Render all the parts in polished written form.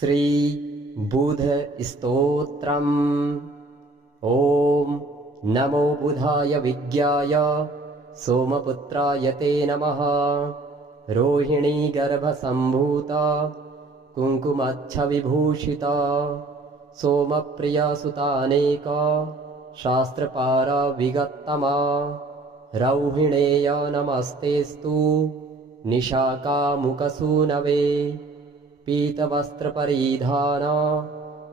श्री बुध स्तोत्रम्। ॐ नमो बुधाय विज्ञाय सोमपुत्राय ते नमः। रोहिणी गर्भसम्भूता कुङ्कुमच्छविभूषिता सोमप्रियसुतानेका शास्त्रपारा विगत्तमा। रौहिणेय नमस्तेस्तु निशाकामुकसूनवे। पीतवस्त्रपरिधाना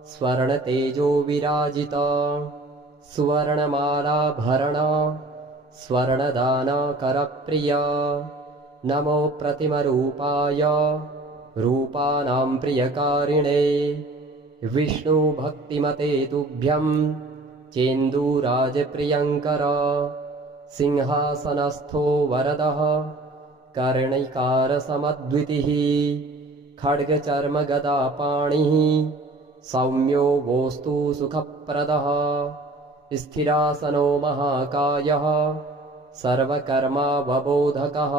स्वर्णतेजो विराजिता। सुवर्णमालाभरणा स्वर्णदाना करप्रिया। नमो प्रतिमरूपाय रूपाणां प्रियकारिणे। विष्णुभक्तिमते तुभ्यं चेन्दूराजप्रियङ्कर। सिंहासनस्थो वरदः कर्णिकारसमद्वितिः। खड्गचर्मगदापाणिः सौम्यो वोस्तु सुखप्रदः। स्थिरासनो महाकायः सर्वकर्मावबोधकः।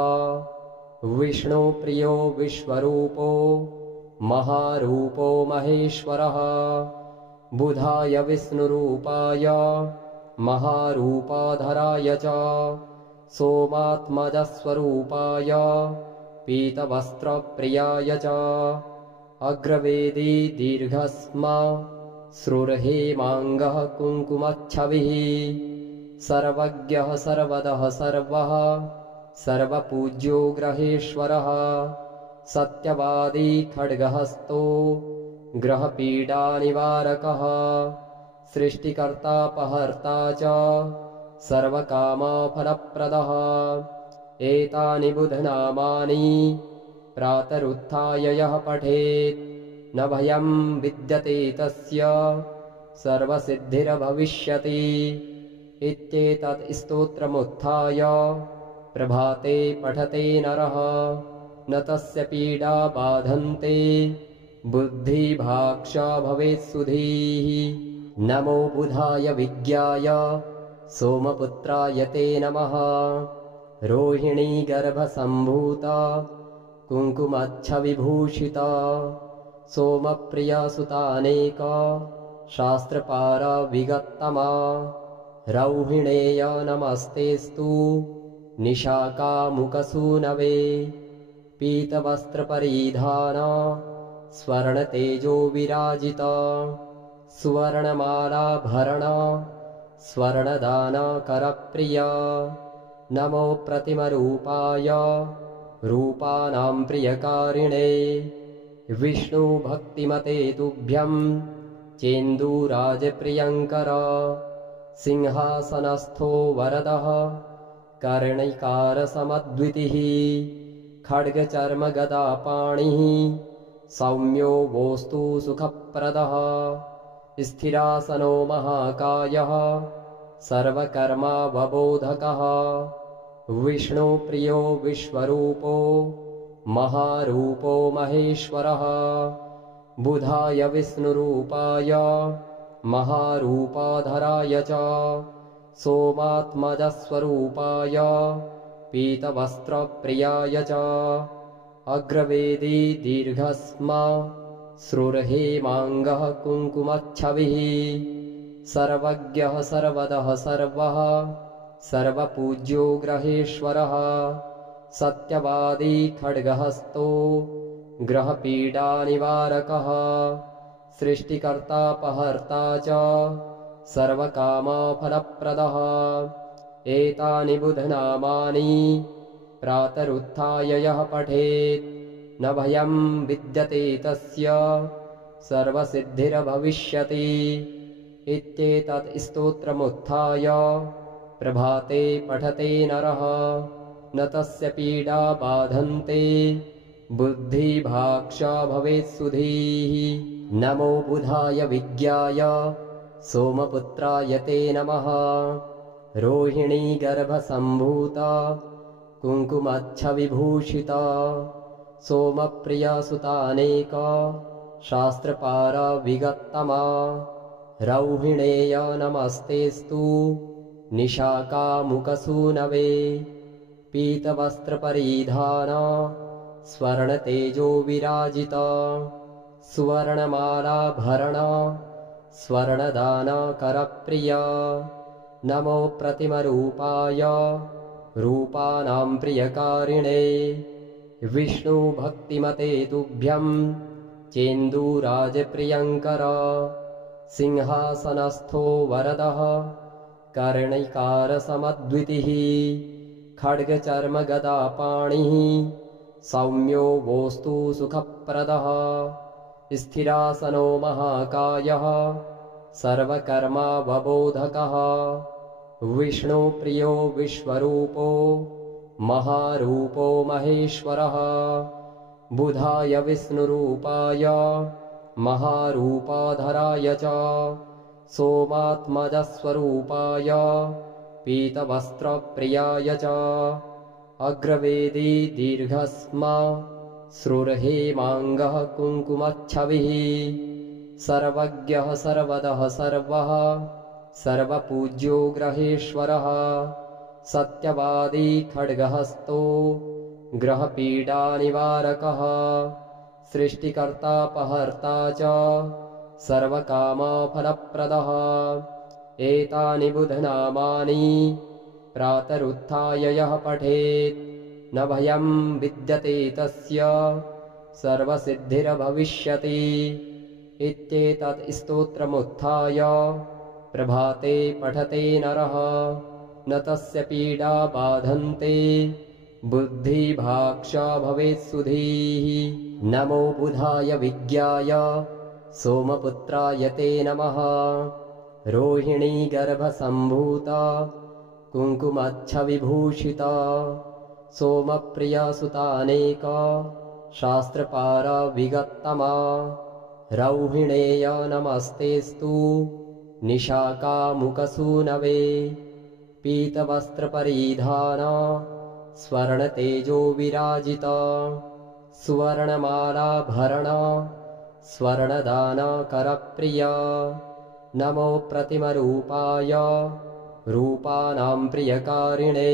विष्णुप्रियो विश्वरूपो महारूपो महेश्वरः। बुधाय विष्णुरूपाय महारूपाधराय च सोमात्मजस्वरूपाय पीतवस्त्रप्रियाय च। अग्रवेदी दीर्घस्मा श्रुर्हेमाङ्गः कुङ्कुमच्छविः। सर्वज्ञः सर्वदः सर्वः सर्वपूज्यो ग्रहेश्वरः। सत्यवादी खड्गहस्तो ग्रहपीडानिवारकः। सृष्टिकर्तापहर्ता च सर्वकामफलप्रदः। एतानि बुधनामानि प्रातरुत्थाय यः पठेत् न भयं विद्यते तस्य सर्वसिद्धिर्भविष्यति। इत्येतत् स्तोत्रमुत्थाय प्रभाते पठते नरः न तस्य पीडा बाधन्ते बुद्धिभाक्षा भवेत्सुधीः। नमो बुधाय विज्ञाय सोमपुत्राय ते नमः। रोहिणी गर्भसम्भूता कुङ्कुमच्छविभूषिता सोमप्रियसुतानेका शास्त्रपारा विगत्तमा। रौहिणेय नमस्तेस्तु निशाकामुकसूनवे। पीतवस्त्रपरिधाना स्वर्णतेजो विराजिता। सुवर्णमालाभरणा स्वर्णदाना करप्रिया। नमो प्रतिमरूपाय रूपाणां प्रियकारिणे। विष्णुभक्तिमते तुभ्यं चेन्दूराजप्रियङ्कर। सिंहासनस्थो वरदः कर्णिकारसमद्वितिः। खड्गचर्मगदापाणिः सौम्यो वोस्तु सुखप्रदः। स्थिरासनो महाकायः सर्वकर्मावबोधकः। विष्णुप्रियो विश्वरूपो महारूपो महेश्वरः। बुधाय विष्णुरूपाय महारूपाधराय च सोमात्मजस्वरूपाय पीतवस्त्रप्रियाय च। अग्रवेदी दीर्घस्मा श्रुर्हेमाङ्गः कुङ्कुमच्छविः। सर्वज्ञः सर्वदः सर्वः सर्वपूज्यो ग्रहेश्वरः। सत्यवादी खड्गहस्तो ग्रहपीडानिवारकः। सृष्टिकर्तापहर्ता च सर्वकामफलप्रदः। एतानि बुधनामानि प्रातरुत्थाय यः पठेत् न भयं विद्यते तस्य सर्वसिद्धिर्भविष्यति। इत्येतत् स्तोत्रमुत्थाय प्रभाते पठते नरः न तस्य पीडा बाधन्ते बुद्धिभाक्षा भवेत्सुधीः। नमो बुधाय विज्ञाय सोमपुत्राय ते नमः। रोहिणी गर्भसम्भूता कुङ्कुमच्छविभूषिता सोमप्रियसुतानेका शास्त्रपारा विगत्तमा। रौहिणेय नमस्तेस्तु निशाकामुकसूनवे। पीतवस्त्रपरिधाना स्वर्णतेजो विराजिता। सुवर्णमालाभरण स्वर्णदानकरप्रिया नमो प्रतिमरूपाय रूपाणां प्रियकारिणे विष्णुभक्तिमते तुभ्यं चेन्दूराजप्रियङ्कर सिंहासनस्थो वरदः कर्णिकारसमद्वितिः खड्गचर्मगदापाणिः सौम्यो वोस्तु सुखप्रदः स्थिरासनो महाकायः सर्वकर्मावबोधकः विष्णुप्रियो विश्वरूपो महारूपो महेश्वरः बुधाय विष्णुरूपाय महारूपाधराय च सोमात्मजस्वरूपाय पीतवस्त्रप्रियाय च अग्रवेदी दीर्घस्मा श्रुर्हेमाङ्गः कुङ्कुमच्छविः सर्वज्ञः सर्वदः सर्वः सर्वपूज्यो ग्रहेश्वरः सत्यवादी खड्गहस्तो ग्रहपीडानिवारकः सृष्टिकर्तापहर्ता च सर्वकामफलप्रदः एतानि बुधनामानि प्रातरुत्थाय यः पठेत् न भयं विद्यते तस्य सर्वसिद्धिर्भविष्यति इत्येतत् स्तोत्रमुत्थाय प्रभाते पठते नरः न तस्य पीडा बाधन्ते बुद्धिभाक्षा भवेत् सुधीः नमो बुधाय विज्ञाय सोमपुत्राय ते नमः रोहिणी गर्भसम्भूता कुङ्कुमच्छविभूषिता सोमप्रियसुतानेका शास्त्रपारा विगत्तमा रौहिणेय नमस्तेस्तु निशाकामुकसूनवे पीतवस्त्रपरिधाना स्वर्णतेजो विराजिता सुवर्णमालाभरणा स्वर्णदानकरप्रिया नमो प्रतिमरूपाय रूपाणां प्रियकारिणे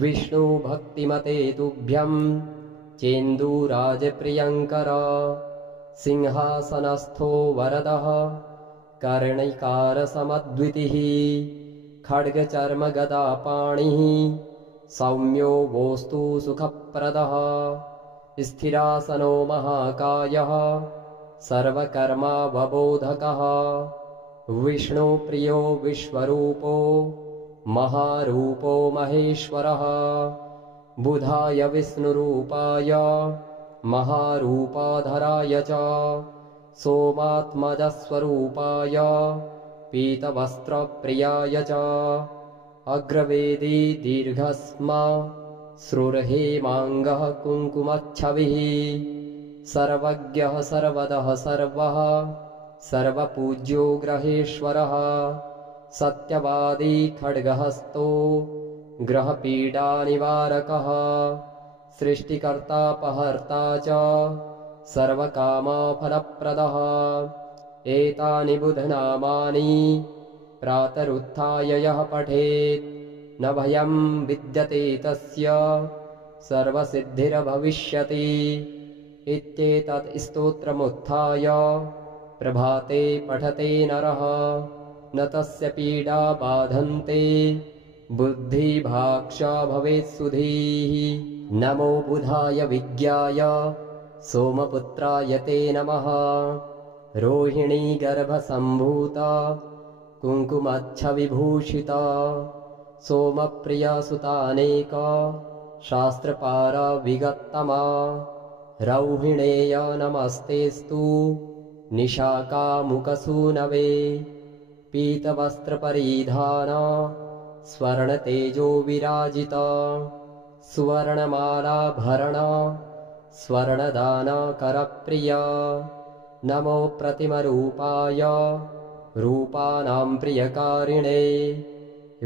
विष्णुभक्तिमते तुभ्यं चेन्दूराजप्रियङ्कर सिंहासनस्थो वरदः कर्णिकारसमद्वितिः खड्गचर्मगदापाणिः सौम्यो वोस्तु सुखप्रदः स्थिरासनो महाकायः सर्वकर्मावबोधकः विष्णुप्रियो विश्वरूपो महारूपो महेश्वरः बुधाय विष्णुरूपाय महारूपाधराय च सोमात्मजस्वरूपाय पीतवस्त्रप्रियाय च अग्रवेदी दीर्घस्मा श्रुर्हेमाङ्गः कुङ्कुमच्छविः सर्वज्ञः सर्वदः सर्वः सर्वपूज्यो ग्रहेश्वरः सत्यवादी खड्गहस्तो ग्रहपीडानिवारकः सृष्टिकर्तापहर्ता च सर्वकामफलप्रदः एतानि बुधनामानि प्रातरुत्थाय यः पठेत् न भयं विद्यते तस्य सर्वसिद्धिर्भविष्यति इत्येतत् स्तोत्रमुत्थाय प्रभाते पठते नरः न तस्य पीडा बाधन्ते बुद्धिभाक्षा भवेत् सुधीः नमो बुधाय विज्ञाय सोमपुत्राय ते नमः रोहिणी गर्भसम्भूता कुङ्कुमच्छविभूषिता सोमप्रियसुतानेका शास्त्रपारा विगत्तमा रौहिणेय नमस्तेस्तु निशाकामुकसूनवे पीतवस्त्रपरिधाना स्वर्णतेजो विराजिता सुवर्णमालाभरणा स्वर्णदानकरप्रिया नमो प्रतिमरूपाय रूपाणां प्रियकारिणे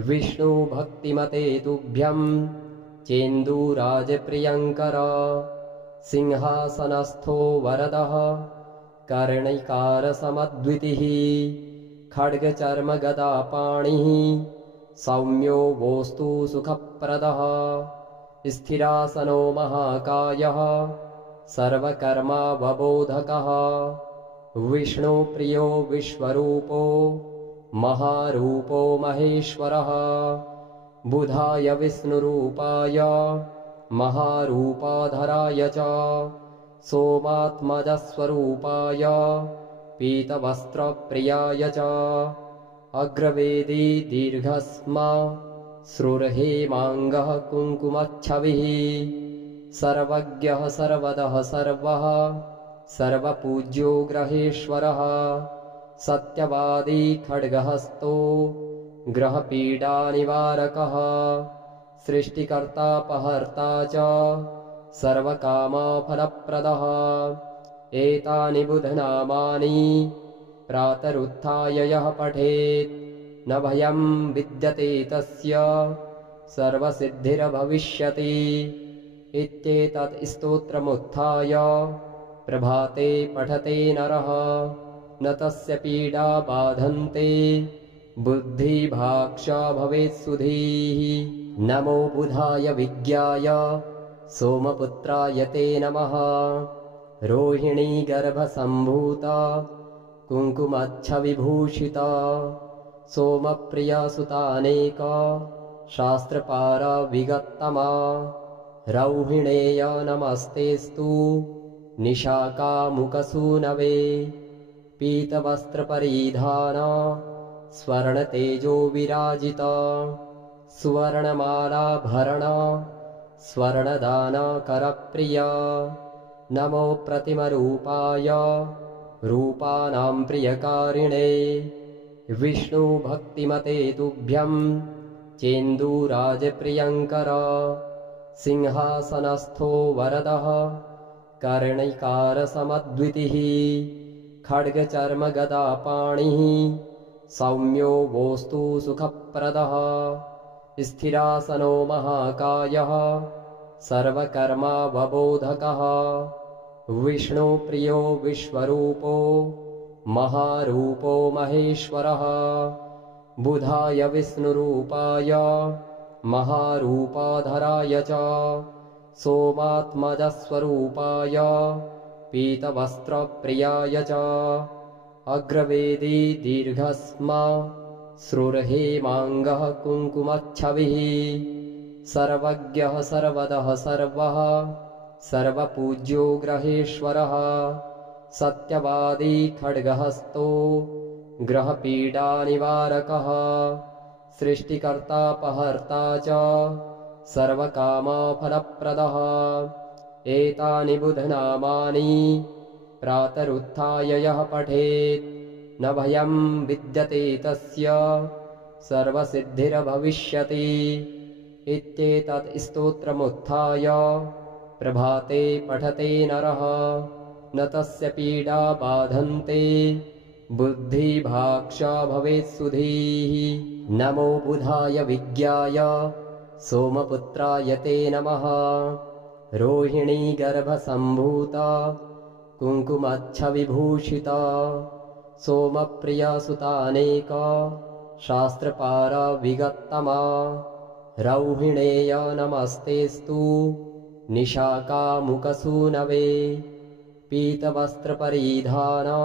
विष्णुभक्तिमते तुभ्यं चेन्दूराजप्रियङ्कर सिंहासनस्थो वरदः कर्णिकारसमद्वितिः खड्गचर्मगदापाणिः सौम्यो वोस्तु सुखप्रदः स्थिरासनो महाकायः सर्वकर्मावबोधकः विष्णुप्रियो विश्वरूपो महारूपो महेश्वरः बुधाय विष्णुरूपाय महारूपाधराय च सोमात्मजस्वरूपाय पीतवस्त्रप्रियाय च अग्रवेदी दीर्घस्मा श्रुर्हेमाङ्गः कुङ्कुमच्छविः सर्वज्ञः सर्वदः सर्वः सर्वपूज्यो ग्रहेश्वरः सत्यवादी खड्गहस्तो ग्रहपीडानिवारकः सृष्टिकर्तापहर्ता च सर्वकामफलप्रदः एतानि बुधनामानि प्रातरुत्थाय यः पठेत् न भयं विद्यते तस्य सर्वसिद्धिर्भविष्यति इत्येतत् स्तोत्रमुत्थाय प्रभाते पठते नरः न तस्य पीडा बाधन्ते बुद्धिभाक्षा भवेत्सुधीः नमो बुधाय विज्ञाय सोमपुत्राय ते नमः रोहिणी गर्भसम्भूता कुङ्कुमच्छविभूषिता सोमप्रियसुतानेका शास्त्रपारा विगत्तमा रौहिणेय नमस्तेस्तु निशाकामुकसूनवे पीतवस्त्रपरिधाना स्वर्णतेजो विराजिता सुवर्णमालाभरणा स्वर्णदाना करप्रिया नमो प्रतिमरूपाय रूपानां प्रियकारिणे विष्णुभक्तिमते तुभ्यं चेन्दूराजप्रियङ्कर सिंहासनस्थो वरदः कर्णिकारसमद्वितिः खड्गचर्मगदापाणिः सौम्यो वोस्तु सुखप्रदः स्थिरासनो महाकायः सर्वकर्मावबोधकः विष्णुप्रियो विश्वरूपो महारूपो महेश्वरः बुधाय विष्णुरूपाय महारूपाधराय च सोमात्मजस्वरूपाय पीतवस्त्रप्रियाय च अग्रवेदी दीर्घस्मा श्रुर्हेमाङ्गः कुङ्कुमच्छविः सर्वज्ञः सर्वदः सर्वः सर्वपूज्यो ग्रहेश्वरः सत्यवादी खड्गहस्तो ग्रहपीडानिवारकः सृष्टिकर्तापहर्ता च सर्वकामफलप्रदः एतानि बुधनामानि प्रातरुत्थाय यः पठेत् न भयं विद्यते तस्य सर्वसिद्धिर्भविष्यति इत्येतत् स्तोत्रमुत्थाय प्रभाते पठते नरः न तस्य पीडा बाधन्ते बुद्धिभाक्षा भवेत्सुधीः नमो बुधाय विज्ञाय सोमपुत्राय ते नमः रोहिणी गर्भसम्भूता कुङ्कुमच्छविभूषिता सोमप्रियसुतानेका शास्त्रपारा विगत्तमा रौहिणेय नमस्तेस्तु निशाकामुकसूनवे पीतवस्त्रपरिधाना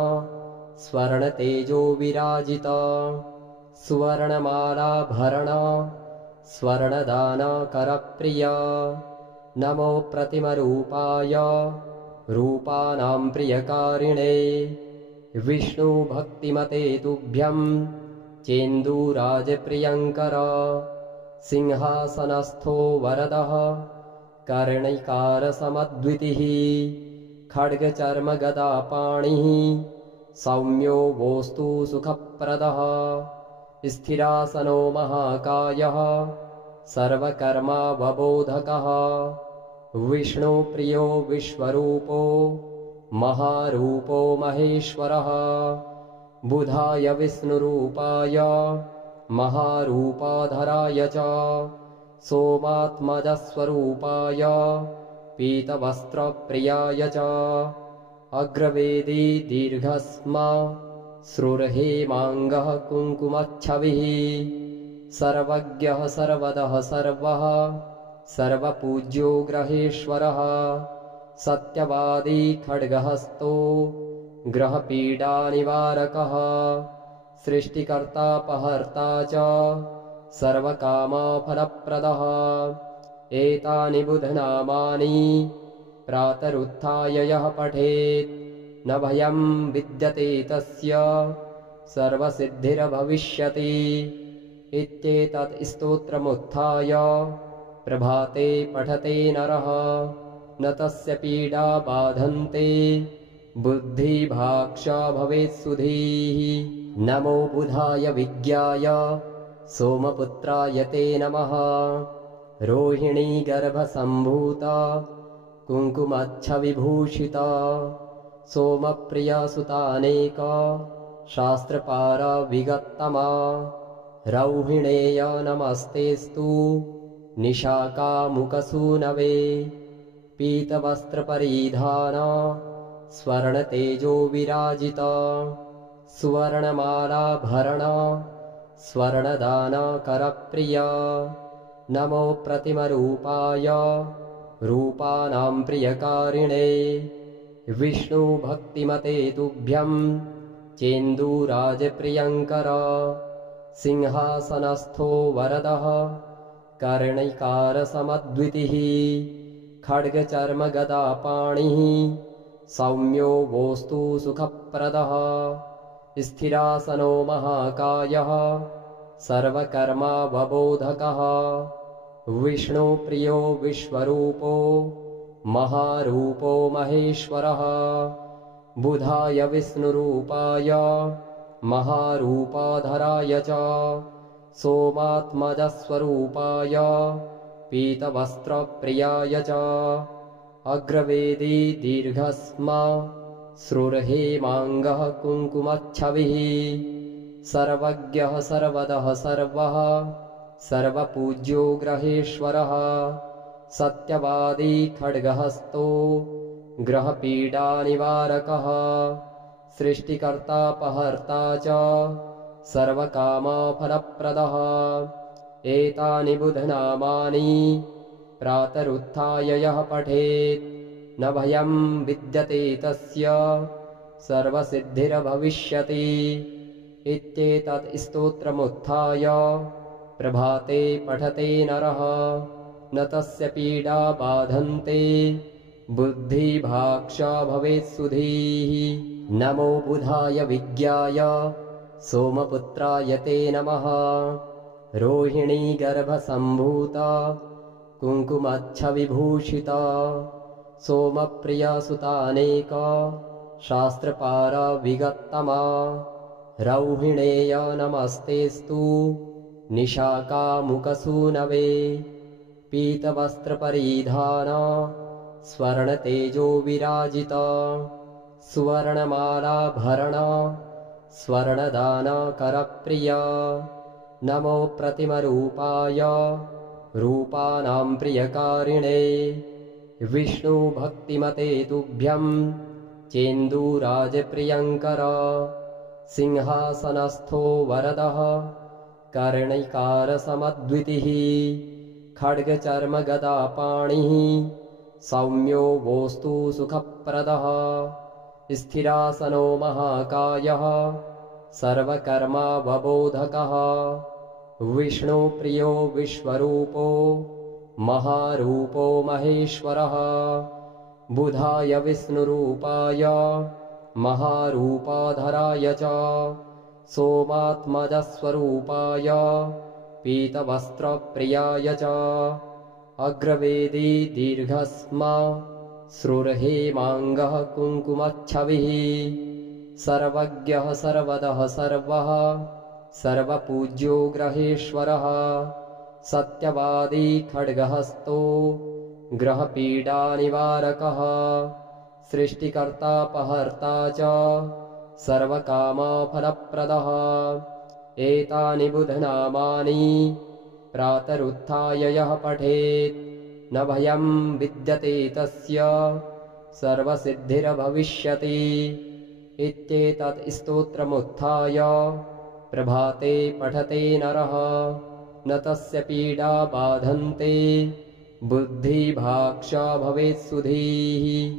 स्वर्णतेजो विराजिता सुवर्णमालाभरणा स्वर्णदाना करप्रिया नमो प्रतिमरूपाय रूपानां प्रियकारिणे विष्णुभक्तिमते तुभ्यं चेन्दूराजप्रियङ्कर सिंहासनस्थो वरदः कर्णिकारसमद्वितिः खड्गचर्मगदापाणिः सौम्यो वोस्तु सुखप्रदः स्थिरासनो महाकायः सर्वकर्मावबोधकः विष्णुप्रियो विश्वरूपो महारूपो महेश्वरः बुधाय विष्णुरूपाय महारूपाधराय च सोमात्मजस्वरूपाय पीतवस्त्रप्रियाय च अग्रवेदी दीर्घस्मा श्रुर्हेमाङ्गः कुङ्कुमच्छविः सर्वज्ञः सर्वदः सर्वः सर्वपूज्यो ग्रहेश्वरः सत्यवादी खड्गहस्तो ग्रहपीडानिवारकः सृष्टिकर्तापहर्ता च सर्वकामफलप्रदः एतानि बुधनामानि प्रातरुत्थाय यः पठेत् न भयं विद्यते तस्य सर्वसिद्धिर्भविष्यति इत्येतत् स्तोत्रमुत्थाय प्रभाते पठते नरः न तस्य पीडा बाधन्ते बुद्धिभाक्षा भवेत् सुधीः नमो बुधाय विज्ञाय सोमपुत्राय ते नमः रोहिणी गर्भसम्भूता कुङ्कुमच्छविभूषिता सोमप्रियसुतानेका शास्त्रपारा विगत्तमा रौहिणेय नमस्तेस्तु निशाकामुकसूनवे पीतवस्त्रपरिधाना स्वर्णतेजो विराजिता सुवर्णमालाभरणा स्वर्णदाना करप्रिया नमो प्रतिमरूपाय रूपानां प्रियकारिणे विष्णुभक्तिमते तुभ्यं चेन्दूराजप्रियङ्कर सिंहासनस्थो वरदः कर्णिकारसमद्वितिः खड्गचर्मगदापाणिः सौम्यो वोस्तु सुखप्रदः स्थिरासनो महाकायः सर्वकर्मावबोधकः विष्णुप्रियो विश्वरूपो महारूपो महेश्वरः बुधाय विष्णुरूपाय महारूपाधराय च सोमात्मजस्वरूपाय पीतवस्त्रप्रियाय च अग्रवेदी दीर्घस्मा श्रुर्हेमाङ्गः कुङ्कुमच्छविः सर्वज्ञः सर्वदः सर्वः सर्वपूज्यो ग्रहेश्वरः सत्यवादी खड्गहस्तो ग्रहपीडानिवारकः सृष्टिकर्तापहर्ता च सर्वकामफलप्रदः एतानि बुधनामानि प्रातरुत्थाय यः पठेत् न भयं विद्यते तस्य सर्वसिद्धिर्भविष्यति इत्येतत् स्तोत्रमुत्थाय प्रभाते पठते नरः न तस्य पीडा बाधन्ते बुद्धिभाक्षा भवेत् सुधीः नमो बुधाय विज्ञाय सोमपुत्राय ते नमः रोहिणी गर्भसम्भूता कुङ्कुमच्छविभूषिता सोमप्रियसुतानेका शास्त्रपारा विगत्तमा रौहिणेय नमस्तेस्तु निशाकामुकसूनवे पीतवस्त्रपरिधाना स्वर्णतेजो विराजिता सुवर्णमालाभरणा स्वर्णदाना करप्रिया नमो प्रतिमरूपाय रूपानां प्रियकारिणे विष्णुभक्तिमते तुभ्यं चेन्दूराजप्रियङ्कर सिंहासनस्थो वरदः कर्णिकारसमद्वितिः खड्गचर्मगदापाणिः सौम्यो वोस्तु सुखप्रदः स्थिरासनो महाकायः सर्वकर्मावबोधकः विष्णुप्रियो विश्वरूपो महारूपो महेश्वरः बुधाय विष्णुरूपाय महारूपाधराय च सोमात्मजस्वरूपाय पीतवस्त्रप्रियाय च अग्रवेदी दीर्घस्मा श्रुर्हेमाङ्गः कुङ्कुमच्छविः सर्वज्ञः सर्वदः सर्वः सर्वपूज्यो ग्रहेश्वरः सत्यवादी खड्गहस्तो ग्रहपीडानिवारकः सृष्टिकर्तापहर्ता च सर्वकामफलप्रदः एतानि बुधनामानि प्रातरुत्थाय यः पठेत् न भयं विद्यते तस्य सर्वसिद्धिर्भविष्यति इत्येतत् स्तोत्रमुत्थाय प्रभाते पठते नरः न तस्य पीडा बाधन्ते बुद्धिभाक्षा भवेत् सुधीः।